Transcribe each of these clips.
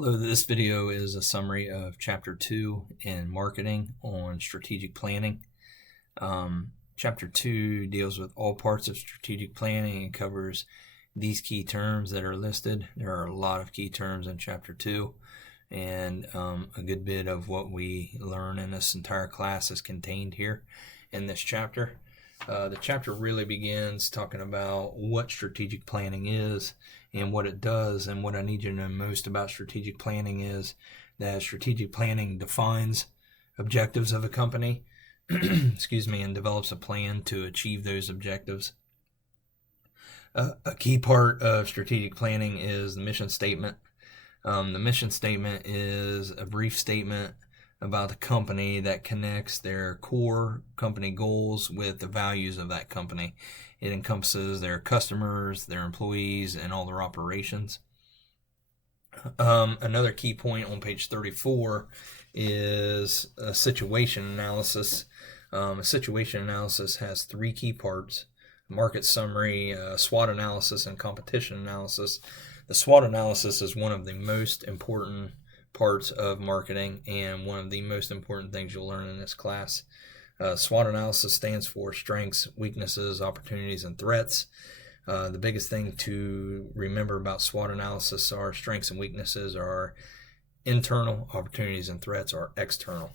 Hello, this video is a summary of Chapter 2 in Marketing on Strategic Planning. Chapter 2 deals with all parts of strategic planning and covers these key terms that are listed. There are a lot of key terms in Chapter 2, and a good bit of what we learn in this entire class is contained here in this chapter. The chapter really begins talking about what strategic planning is and what it does, and what I need you to know most about strategic planning is that strategic planning defines objectives of a company and develops a plan to achieve those objectives. A key part of strategic planning is the mission statement. The mission statement is a brief statement about the company that connects their core company goals with the values of that company. It encompasses their customers, their employees, and all their operations. Another key point on page 34 is a situation analysis. A situation analysis has three key parts: market summary, SWOT analysis, and competition analysis. The SWOT analysis is one of the most important parts of marketing and one of the most important things you'll learn in this class. SWOT analysis stands for strengths, weaknesses, opportunities, and threats. The biggest thing to remember about SWOT analysis are strengths and weaknesses are internal, opportunities and threats are external.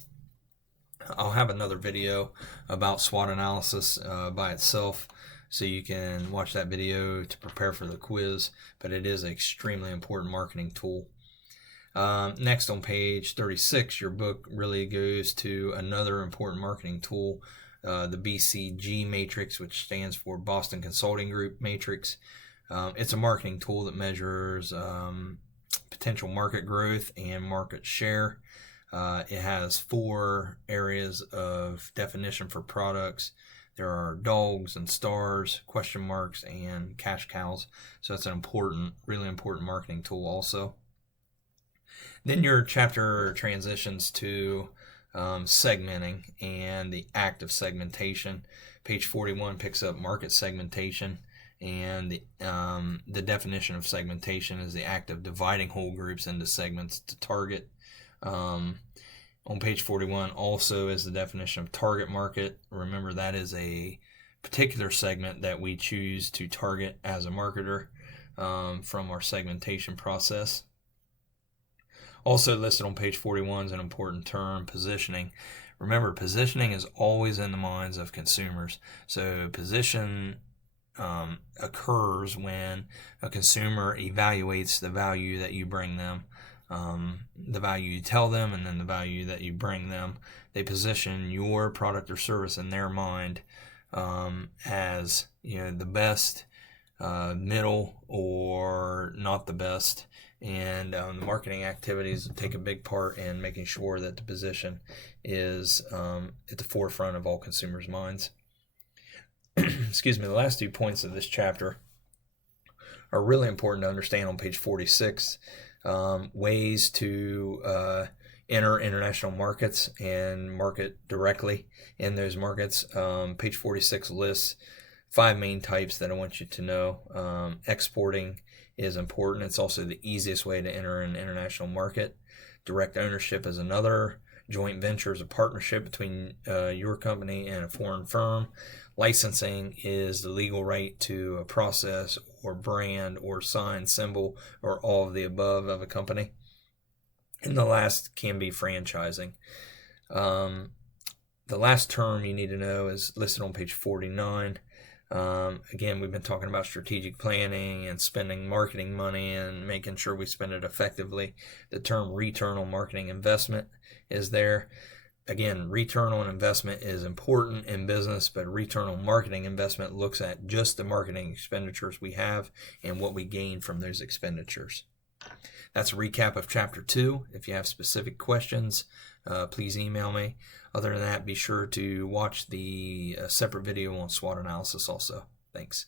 I'll have another video about SWOT analysis by itself, so you can watch that video to prepare for the quiz, but it is an extremely important marketing tool. Next, on page 36, your book really goes to another important marketing tool, the BCG matrix, which stands for Boston Consulting Group matrix. It's a marketing tool that measures potential market growth and market share. It has 4 areas of definition for products. There are dogs and stars, question marks, and cash cows. So it's an important, really important marketing tool also. Then your chapter transitions to segmenting and the act of segmentation. Page 41 picks up market segmentation, and the definition of segmentation is the act of dividing whole groups into segments to target. On page 41 also is the definition of target market. Remember, that is a particular segment that we choose to target as a marketer from our segmentation process. Also listed on page 41 is an important term, positioning. Remember, positioning is always in the minds of consumers. So position occurs when a consumer evaluates the value that you bring them, the value you tell them, and then the value that you bring them. They position your product or service in their mind as the best, middle, or not the best. And the marketing activities take a big part in making sure that the position is at the forefront of all consumers' minds. Excuse me, the last 2 points of this chapter are really important to understand on page 46. Ways to enter international markets and market directly in those markets. Page 46 lists 5 main types that I want you to know. Exporting is important. It's also the easiest way to enter an international market. Direct ownership is another. Joint venture is a partnership between your company and a foreign firm. Licensing is the legal right to a process or brand or sign, symbol, or all of the above of a company. And the last can be franchising. The last term you need to know is listed on page 49. Again, we've been talking about strategic planning and spending marketing money and making sure we spend it effectively. The term return on marketing investment is there. Again, return on investment is important in business, but return on marketing investment looks at just the marketing expenditures we have and what we gain from those expenditures. That's a recap of Chapter 2. If you have specific questions, please email me. Other than that, be sure to watch the separate video on SWOT analysis also. Thanks.